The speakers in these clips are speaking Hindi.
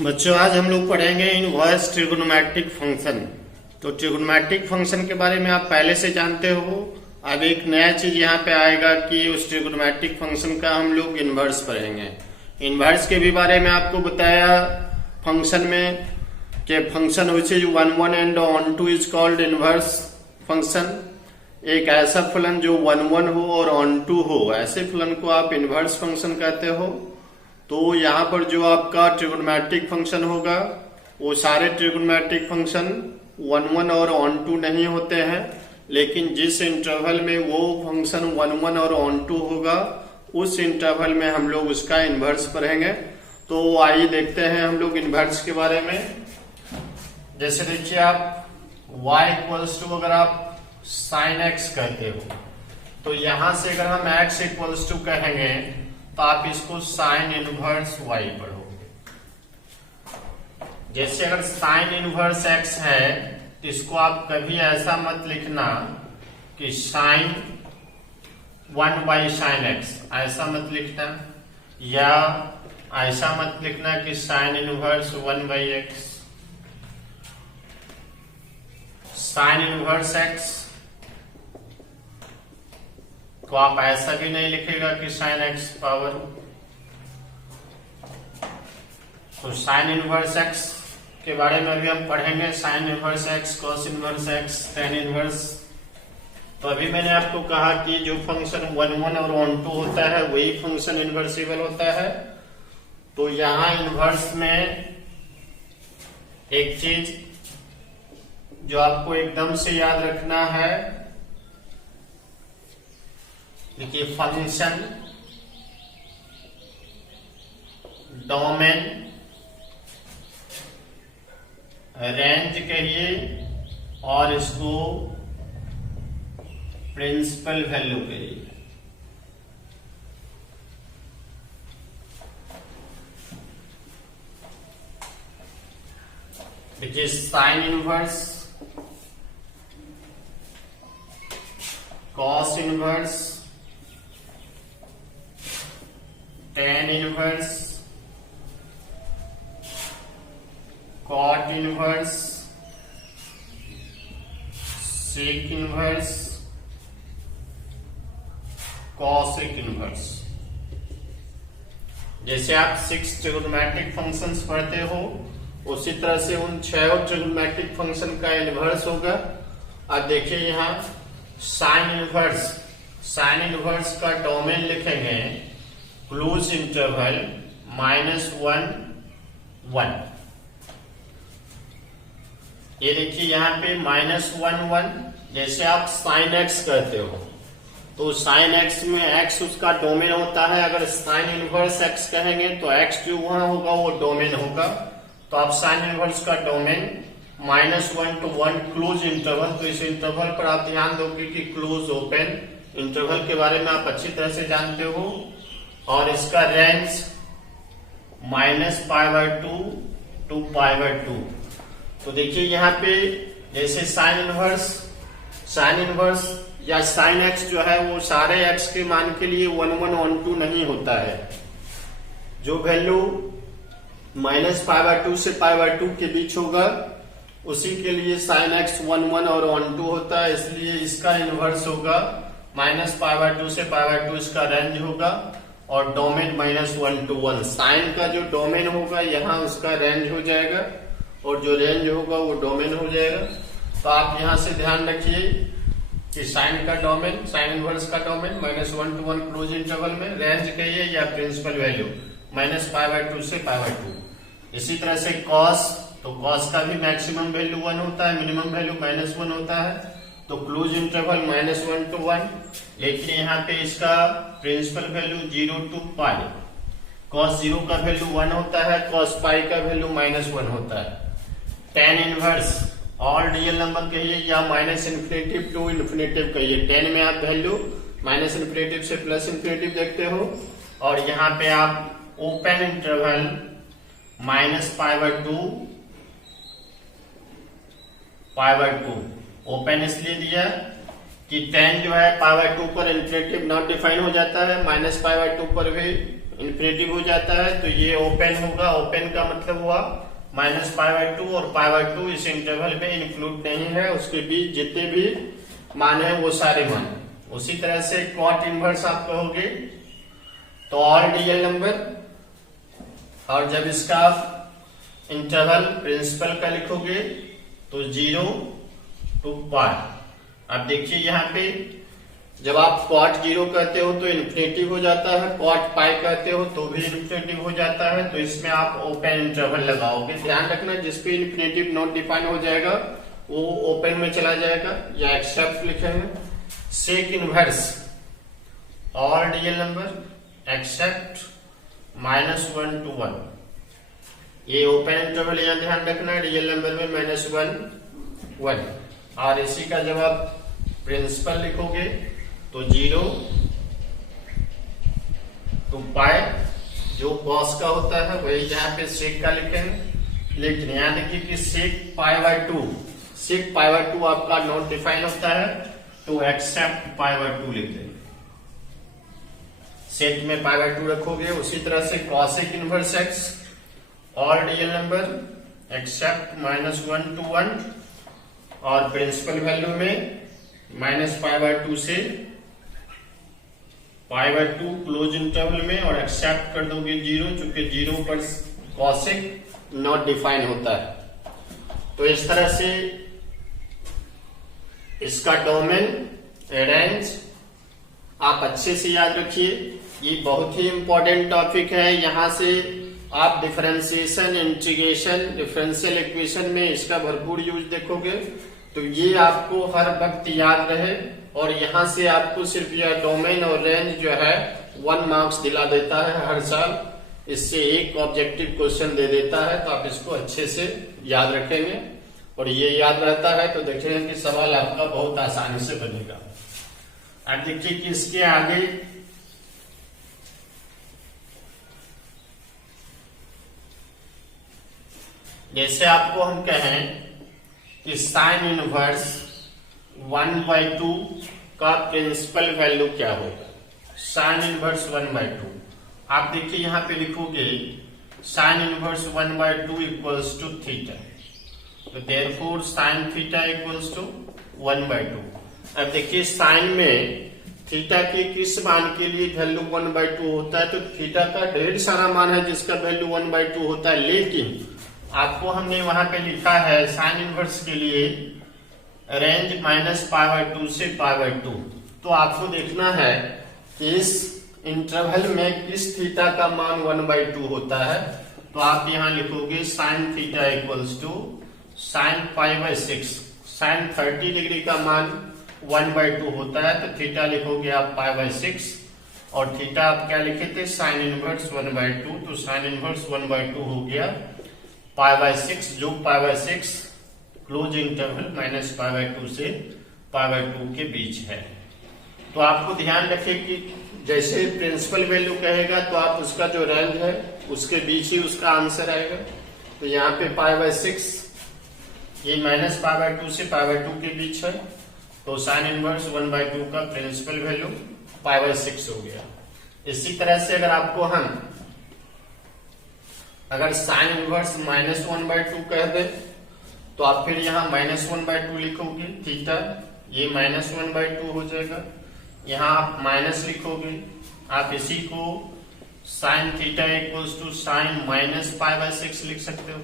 बच्चों आज हम लोग पढ़ेंगे इनवर्स ट्रिगोनोमेट्रिक फंक्शन। तो ट्रिगोनोमेट्रिक फंक्शन के बारे में आप पहले से जानते हो। अब एक नया चीज यहाँ पे आएगा कि उस ट्रिगोनोमेट्रिक फंक्शन का हम लोग इनवर्स पढ़ेंगे। इनवर्स के भी बारे में आपको बताया फंक्शन में कि function which is one one and on two is called inverse function. एक ऐसा फलन जो वन वन हो और ऑन टू हो, ऐसे फलन को आप इनवर्स फंक्शन कहते हो। तो यहाँ पर जो आपका ट्रिगोनोमेट्रिक फंक्शन होगा वो सारे ट्रिगोनोमेट्रिक फंक्शन वन वन और ऑन टू नहीं होते हैं, लेकिन जिस इंटरवल में वो फंक्शन वन वन और ऑन टू होगा उस इंटरवल में हम लोग उसका इनवर्स पढ़ेंगे। तो आइए देखते हैं हम लोग इनवर्स के बारे में। जैसे देखिए आप y इक्वल्स टू अगर आप साइन x कहते हो तो यहां से अगर हम x इक्वल्स टू कहेंगे तो आप इसको साइन इनवर्स y पढ़ोगे। जैसे अगर साइन इनवर्स x है तो इसको आप कभी ऐसा मत लिखना कि साइन 1 बाई साइन x, ऐसा मत लिखना, या ऐसा मत लिखना कि sine inverse 1 by x। Sine inverse x तो आप ऐसा भी नहीं लिखेगा कि साइन x पावर। तो साइन इनवर्स x के बारे में भी हम पढ़ेंगे, sine inverse x, cos inverse x, tan inverse. तो अभी मैंने आपको कहा कि जो फंक्शन वन वन और ऑन टू होता है वही फंक्शन इनवर्सिबल होता है। तो यहां इनवर्स में एक चीज जो आपको एकदम से याद रखना है, देखिए फंक्शन डोमेन रेंज कहिए और इसको प्रिंसिपल वैल्यू कहिए। देखिए sine inverse, cos inverse, tan inverse, cot inverse, sec inverse, cosec inverse. जैसे आप 6 ट्रिगोनोमेट्रिक फंक्शंस पढ़ते हो उसी तरह से उन 6 ट्रिगोनोमेट्रिक फंक्शन का इनवर्स होगा। अब देखिए यहाँ साइन इनवर्स, साइन इनवर्स का डोमेन लिखेंगे क्लोज इंटरवल -1 1। ये देखिए यहाँ पे -1 1। जैसे आप साइन एक्स कहते हो तो साइन एक्स में एक्स उसका डोमेन होता है। अगर साइन इनवर्स एक्स कहेंगे तो एक्स जो वहां होगा वो डोमेन होगा। तो आप साइन इनवर्स का डोमेन -1 to 1 क्लोज इंटरवल। तो इस इंटरवल पर आप ध्यान दोगे कि क्लोज ओपन इंटरवल के बारे में आप अच्छी तरह से जानते हो। और इसका रेंज -π/2 to π/2। तो देखिए यहाँ पे जैसे साइन इनवर्स या साइन एक्स जो है वो सारे एक्स के मान के लिए 1 1 ऑन 2 नहीं होता है। जो वैल्यू -π/2 से π/2 के बीच होगा उसी के लिए साइन एक्स 1 1 और ऑन 2 होता है। इसलिए इसका इनवर्स होगा -π/2 से π/2, इसका रेंज होगा और डोमेन -1 to 1। साइन का जो डोमेन होगा यहाँ उसका रेंज हो जाएगा और जो रेंज होगा वो डोमेन हो जाएगा। तो आप यहाँ से ध्यान रखिए कि साइन का डोमेन, साइन इनवर्स का डोमेन -1 to 1 क्लोज इंटरवल में, रेंज कहिए या प्रिंसिपल वैल्यू -π/2 से π/2। इसी तरह से कॉस, तो कॉस का भी मैक्सिमम वैल्यू 1 होता है, मिनिमम वैल्यू -1 होता है। तो क्लोज इंटरवल -1 to 1, लेकिन यहाँ पे इसका प्रिंसिपल वैल्यू 0 to π। कॉस 0 का वैल्यू 1 होता है, कॉस π का वैल्यू -1 होता है। Tan inverse all real number कहिए या -इन्फिनेटिव टू इन्फिनेटिव कहिए। 10 में आप वैल्यू -इन्फिनेटिव से +इन्फिनेटिव देखते हो और यहाँ पे आप ओपन इंटरवल -π/2 π/2 ओपन इसलिए दिया कि tan जो है π/2 पर इन्फिनेटिव नॉट डिफाइन हो जाता है, -π/2 पर भी इन्फिनेटिव हो जाता है। तो ये ओपन होगा, ओपन का मतलब हुआ -π/2 और π/2 इस इंटरवल में इंक्लूड नहीं है, उसके बीच जितने भी मान है वो सारे मान। उसी तरह से कॉट इनवर्स आप कहोगे तो ऑल रियल नंबर, और जब इसका इंटरवल प्रिंसिपल का लिखोगे तो 0 to π। अब देखिए यहाँ पे जब आप कॉट 0 कहते हो तो इन्फिनेटिव हो जाता है, कॉट पाई कहते हो तो भी इन्फिनेटिव हो जाता है। तो इसमें आप ओपन इंटरवल लगाओगे। ध्यान रखना जिसपे इन्फिनेटिव नॉट डिफाइन हो जाएगा वो ओपन में चला जाएगा, या एक्सेप्ट लिखेंगे। Sec inverse all real number except -1 to 1, ये ओपन इंटरवल यहाँ ध्यान रखना, रियल नंबर में -1 1। और इसी का जब आप प्रिंसिपल लिखोगे तो 0 to π, जो कॉस का होता है वही यहाँ पे सेक का लिखेंगे। लेकिन यहाँ देखिए कि सेक π/2, सेक π/2 आपका नॉट डिफाइन होता है तो एक्सेप्ट π/2 लिख देंगे, सेट में π/2 रखोगे। उसी तरह से cosec inverse x all real number except -1 to 1, और प्रिंसिपल वैल्यू में -π/2 से π/2 क्लोज इंटरवल में, और एक्सेप्ट कर दोगे 0, चूंकि 0 पर कॉसेक नॉट डिफाइन होता है। तो इस तरह से इसका डोमेन रेंज आप अच्छे से याद रखिए, ये बहुत ही इंपॉर्टेंट टॉपिक है। यहां से आप डिफरेंशिएशन, इंटीग्रेशन, डिफरेंशियल इक्वेशन में इसका भरपूर यूज देखोगे, तो ये आपको हर वक्त याद रहे। और यहाँ से आपको सिर्फ यह डोमेन और रेंज जो है 1 मार्क्स दिला देता है हर साल, इससे एक ऑब्जेक्टिव क्वेश्चन दे देता है। तो आप इसको अच्छे से याद रखेंगे, और ये याद रहता है तो देखेंगे कि सवाल आपका बहुत आसानी से बनेगा। अब देखिए कि इसके आगे जैसे आपको हम कहें कि साइन इनवर्स 1/2 का प्रिंसिपल वैल्यू क्या होगा, साइन इनवर्स 1/2। आप देखिए यहाँ पे लिखोगे sine inverse 1/2 equals to theta, तो therefore sine theta equals to 1/2। अब देखिए साइन में थीटा के किस मान के लिए वैल्यू 1/2 होता है, तो थीटा का ढेर सारा मान है जिसका वैल्यू 1/2 होता है, लेकिन आपको हमने वहां पे लिखा है साइन इनवर्स के लिए रेंज -π/2 से π/2। तो आपको देखना है कि इस इंटरवल में किस थीटा का मान 1/2 होता है। तो आप यहाँ लिखोगे sine theta equals to sine π/6, sine 30 degree का मान 1/2 होता है, तो थीटा लिखोगे आप π/6, और थीटा आप क्या लिखे थे साइन इनवर्स 1/2, तो साइन इनवर्स 1/2 हो गया π/6, जो π/6 क्लोज इंटरवल -π/2 से π/2 के बीच है। तो आपको ध्यान रखें कि जैसे प्रिंसिपल वैल्यू कहेगा तो आप उसका जो रेंज है उसके बीच ही उसका आंसर आएगा। तो यहाँ पे π/6 ये -π/2 से π/2 के बीच है, तो साइन इनवर्स 1/2 का प्रिंसिपल वैल्यू π/6 हो गया। इसी तरह से अगर साइन इनवर्स -1/2 कह दे तो आप फिर यहाँ -1/2 लिखोगे, थीटा ये -1/2 हो जाएगा, यहाँ आप माइनस लिखोगे। आप इसी को sine theta equals to sine -π/6 लिख सकते हो,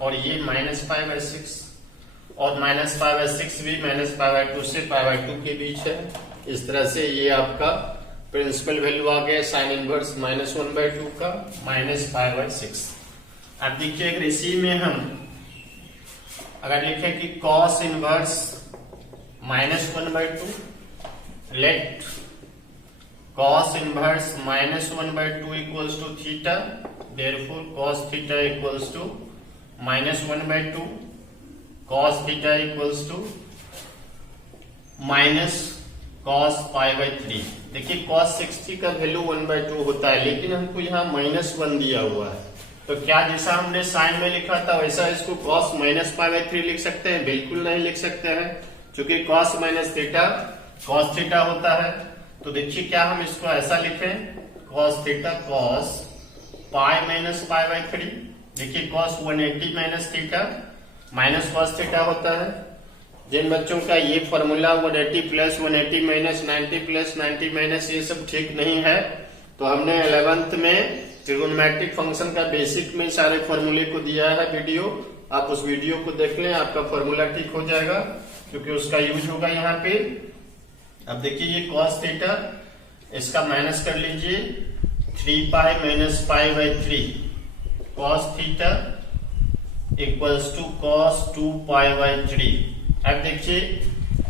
और ये -π/6 और -π/6 भी -π/2 से π/2 के बीच है। इस तरह से ये आपका प्रिंसिपल वैल्यू आ गया साइन इनवर्स -1/2 का -π/6। अब देखिए अगर इसी में हम अगर लिखें कि cos inverse -1/2, let cos inverse -1/2 equals to theta, therefore cos theta equals to -1/2, cos theta equals to minus cos π/3। देखिए कॉस 60 का वैल्यू 1/2 होता है, लेकिन हमको यहाँ -1 दिया हुआ है, तो क्या जैसा हमने साइन में लिखा था वैसा इसको कॉस -π/3 लिख सकते हैं? बिल्कुल नहीं लिख सकते हैं, चूंकि cos minus theta cos theta होता है, तो देखिए क्या हम इसको ऐसा लिखें, cos theta cos pi minus pi by 3। देखिए cos 180 minus theta minus cos theta होता है। जिन बच्चों का ये formula 180 plus 180 minus 90 plus 90 minus ये सब ठीक नहीं है, तो हमने 11th में ट्रिगोनोमेट्रिक फंक्शन का बेसिक में सारे फॉर्मूले को दिया है वीडियो, आप उस वीडियो को देख लें, आपका फॉर्मूला ठीक हो जाएगा क्योंकि उसका यूज होगा यहाँ पे। अब देखिए ये कॉस थीटा, इसका माइनस कर लीजिए 3 pi minus pi by 3 cos theta equals to cos 2 pi by 3। अब देखिए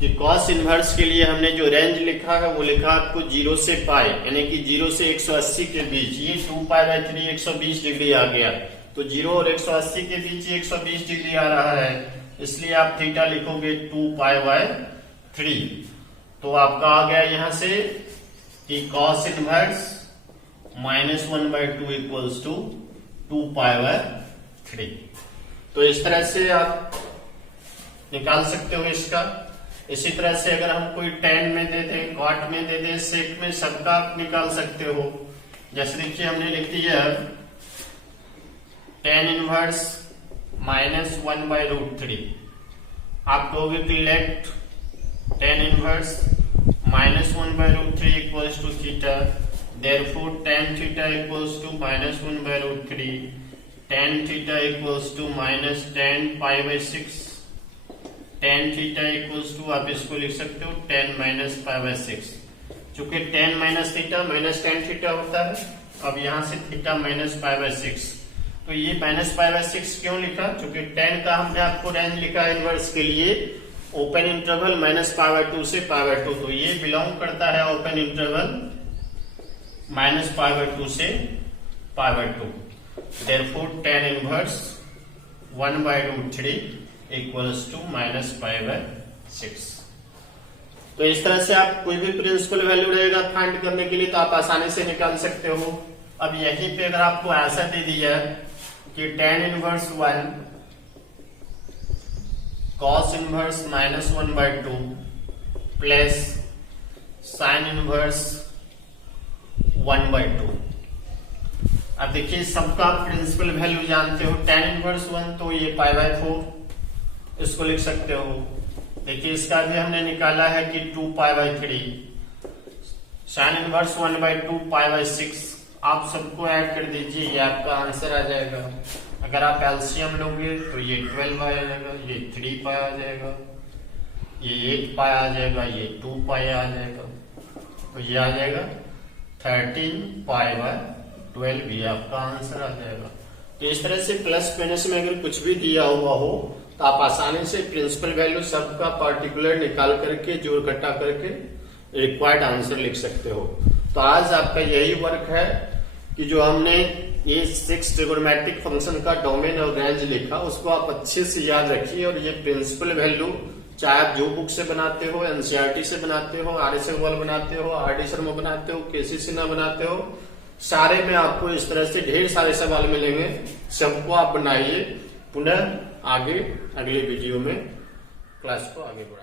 कि कॉस इनवर्स के लिए हमने जो रेंज लिखा है वो लिखा आपको 0 से पाई, यानी कि 0 से 180 के बीच। ये 2 पाई बाई 3 120 डिग्री आ गया, तो 0 और 180 के बीच 120 डिग्री आ रहा है, इसलिए आप थीटा लिखोगे 2 पाई बाई 3। तो आपका आ गया यहां से कि cos inverse -1/2 equals to 2 pi by 3। तो इस तरह से आप निकाल सकते हो इसका। इसी तरह से अगर हम कोई tan में दे दें, cot में दे दें, sec में, सबका आप निकाल सकते हो। जैसे देखिए हमने लिख दिया tan इनवर्स -1/√3। आप कहोगे कि let tan inverse -1/√3 equals to theta, therefore tan theta equals to -1/√3, tan theta equals to -tan pi by 6, tan theta equals to आप इसको लिख सकते हो tan माइनस पाई बाई 6। चूंकि tan minus theta minus tan theta होता है, अब यहां से थीटा माइनस पाई बाई 6, तो ये माइनस पाई बाई 6 क्यों लिखा, चूंकि tan का हमने आपको रेंज लिखा इनवर्स के लिए open interval minus pi by 2 से पाई बाई 2, तो ये बिलोंग करता है open interval minus pi by 2 से pi by 2। Therefore tan inverse 1/√3 equals to minus pi by 6। तो इस तरह से आप कोई भी प्रिंसिपल वैल्यू रहेगा फाइंड करने के लिए तो आप आसानी से निकाल सकते हो। अब यहीं पे अगर आपको ऐसा दे दिया कि tan inverse 1 cos inverse -1/2 plus sin inverse 1/2। अब देखिए सबका प्रिंसिपल वैल्यू जानते हो, tan इनवर्स 1 तो ये पाई बाई 4 इसको लिख सकते हो। देखिए इसका भी हमने निकाला है कि 2 pi by 3, sign inverse 1/2 pi by 6, आप सबको ऐड कर दीजिए, ये आपका आंसर आ जाएगा। अगर आप एलसीएम लोगे तो ये 12 आ जाएगा, ये 3 पाई आ जाएगा, ये 8 पाई आ जाएगा, ये 2 पाई आ जाएगा, तो ये आ जाएगा 13 पाई बाई 12, ये आपका आंसर आ जाएगा। तो इस तरह से प्लस माइनस में अगर कुछ भी दिया हुआ हो तो आप आसानी से प्रिंसिपल वैल्यू सबका पार्टिकुलर निकाल करके जोड़ घटा करके रिक्वायर्ड आंसर लिख सकते हो। तो आज आपका यही वर्क है कि जो हमने ये 6 ट्रिगोनोमेट्रिक फंक्शन का डोमेन और रेंज लिखा उसको आप अच्छे से याद रखिए, और ये प्रिंसिपल वैल्यू चाहे आप जो बुक से बनाते हो, एनसीईआरटी से बनाते हो, आर एस अग्रवाल बनाते हो, आर डी शर्मा बनाते हो, केसी सिन्हा बनाते हो, सारे में आपको इस तरह से ढेर सारे सवाल मिलेंगे, सबको आप बनाइए। पुनः आगे अगले वीडियो में क्लास को आगे बढ़ाएं।